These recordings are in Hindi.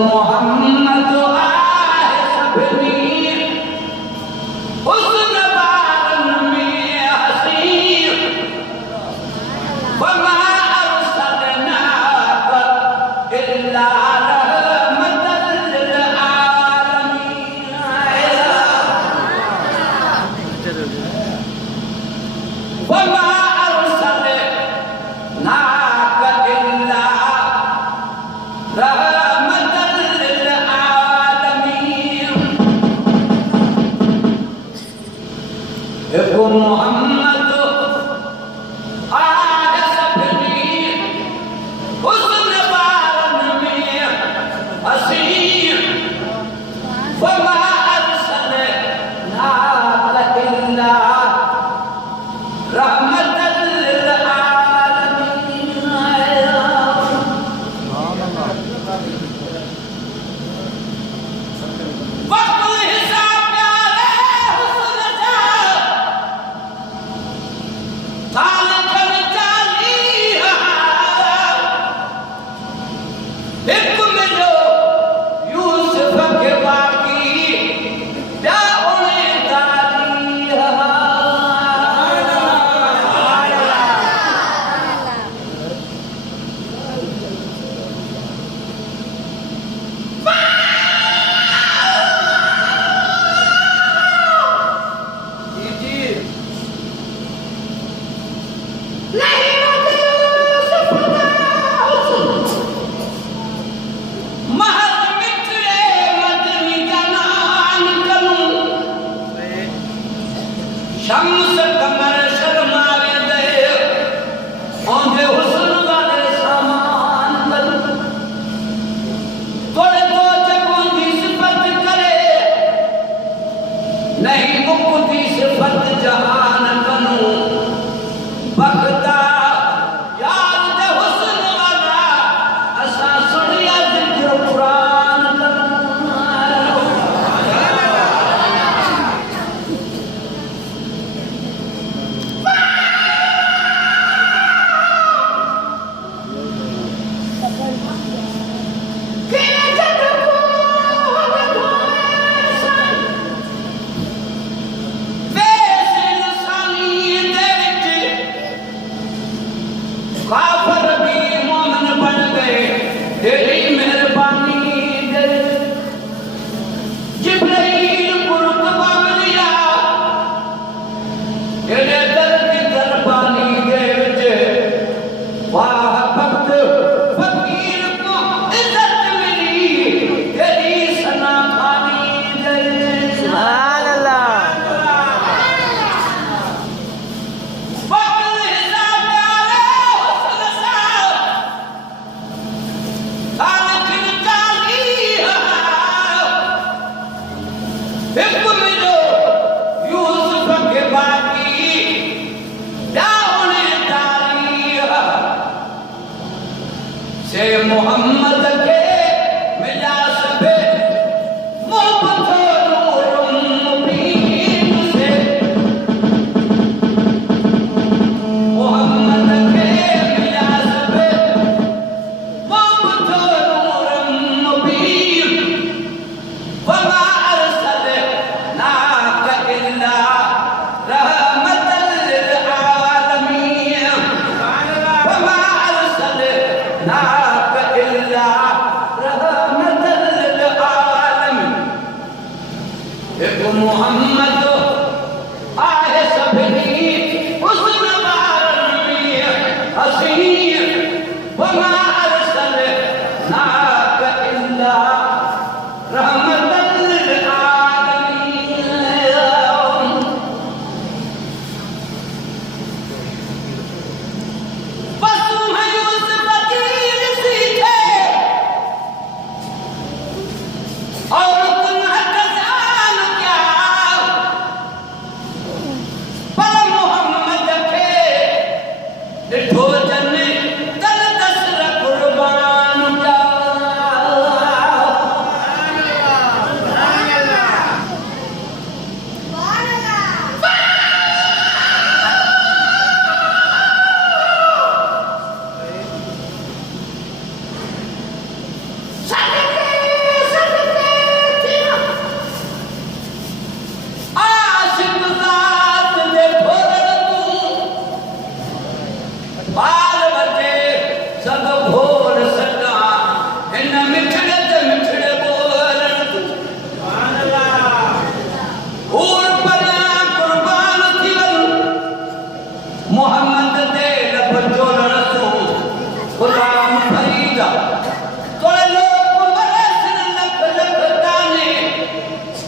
मोहम्मद आए सभनी हुस्न बारन में हसीर वमा अरसलनाक इल्ला रहमतल लिल आलमीन। वमा अरसलनाक इल्ला रहमतल लिल आलमीन। देखो मोहम्मद आज सभनी हुस्न बारन में हसीर वमा अरसलनाक इल्ला रहमतल लिल आलमीन। वक्त हिसाब प्यारे हुस्न जा ताल कर चाली हिक मिलो यूसुफ के बाकी क्या उन्हें ताली नहीं महल मित्रे मदनी जनान करूं शम्स कमर शर्माए दे औंधे हुस्न वाले सामान करूं थोड़े दो जगों की सिफत करे नहीं मुक्ति सिफत जहान करूं बखता यार दे हुस्न वाला असा सुनिया जिक्र कुरान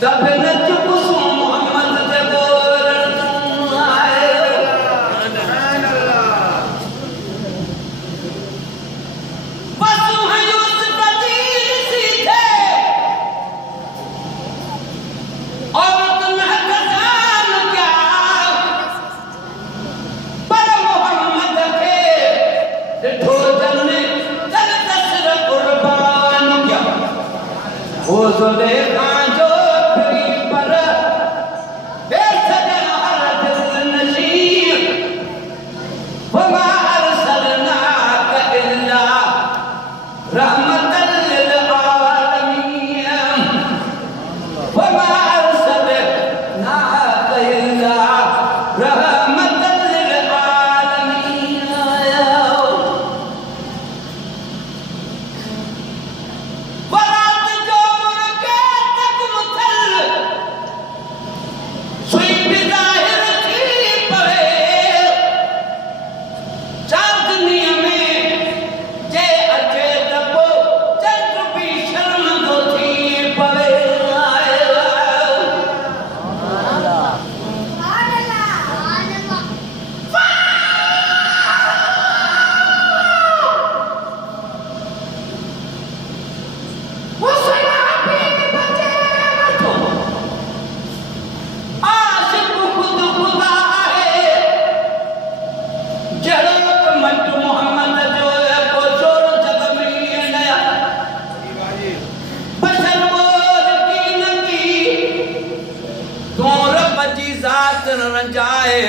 तब न चुप सु मोहम्मद ते बोलन तू आए बसु है यूसुफ अजीज सी थे और तुम्हें खजान क्या पर मोहम्मद के ठो जलने जल दसर कुर्बान क्या वो जोले जो फिरी पर बेसजन हर दिल नशीर वमा अरसलनाक इल्ला रहमतल लिल आलमीन वमा अरसलनाक इल्ला रहमतल लिल आलमीन बरात जो मुर्गे तक मुथल सुई बिज़ाहिर थी पवे चांदनी में जे अचे तपो चंद्र भी शर्म तो थी पवे आशिक खुद खुदा है जरूरत मंद मोहम्मद जो को छोड़ जग में नया बशर बोल की नकी तो रब जी जात न रंजाए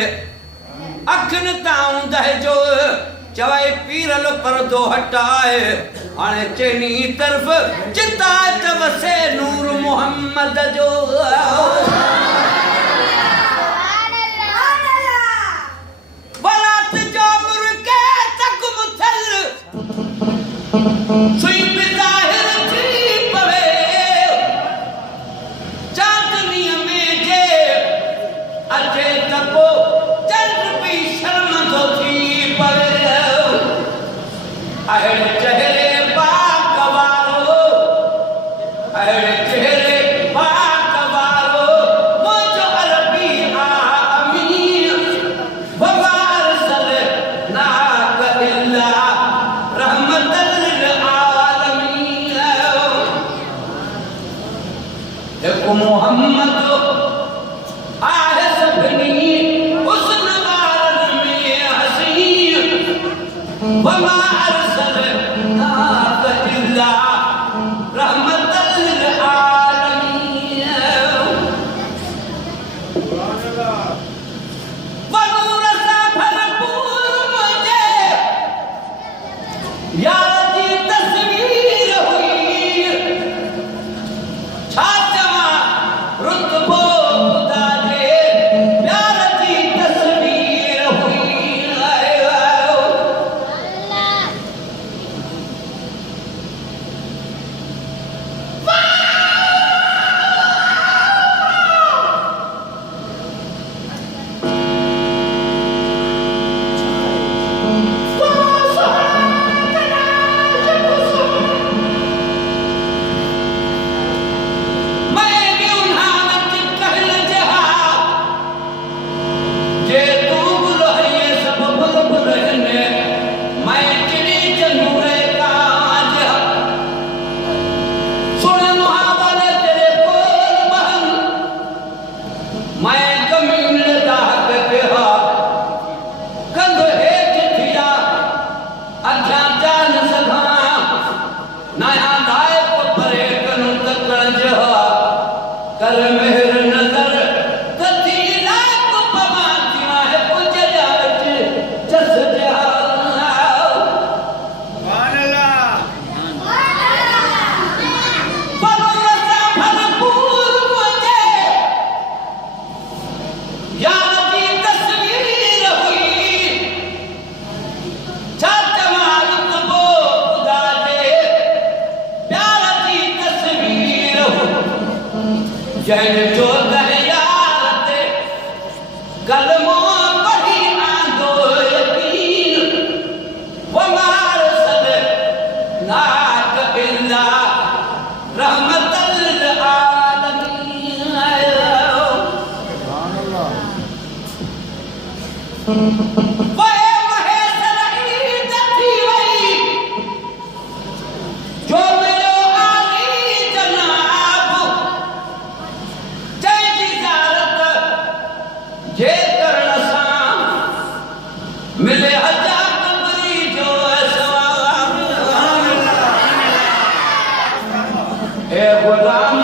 अखन ताऊं दह जो चवाई पीरल परदो हटाए हाणे चेनी तरफ चिता वसे नूर मोहम्मद जो बरात जो मुर्गे तक मुथल सुई बिज़ाहिर थी पवे चांदनी में जे अचे तपो चंद्र भी शर्म तो थी पवे अहिड़े चेहरे बाकवारो अहिड़े चेहरे बाकवारो मुंहिंजो अरबी आमीर वमा अरसलनाक इल्ला रहमतल लिल आलमीन हिकु मोहम्मद आहे सभिनी हुस्न वारनि में हसीन वमा अरसलनाक इल्ला रहमतल लिल आलमीन वनूर सा भरपूर मुझे यार जी तस्वीर हुई छा चवां रुतबो खुदा जे प्यार जी तस्वीर हुई कर मेहर नजर कथी लाख पवातिया है कुछ जाच जस जा सुभान अल्लाह बरसा भरपूर मुझे यार की तस्वीर हुई छत मारुत बो खुदा दे प्यार की तस्वीर हुई जैन जो दरियाते कलमो पढ़ी आंदो यकीन वमा अरसलनाक इल्ला रहमतल लिल आलमीन गुलाम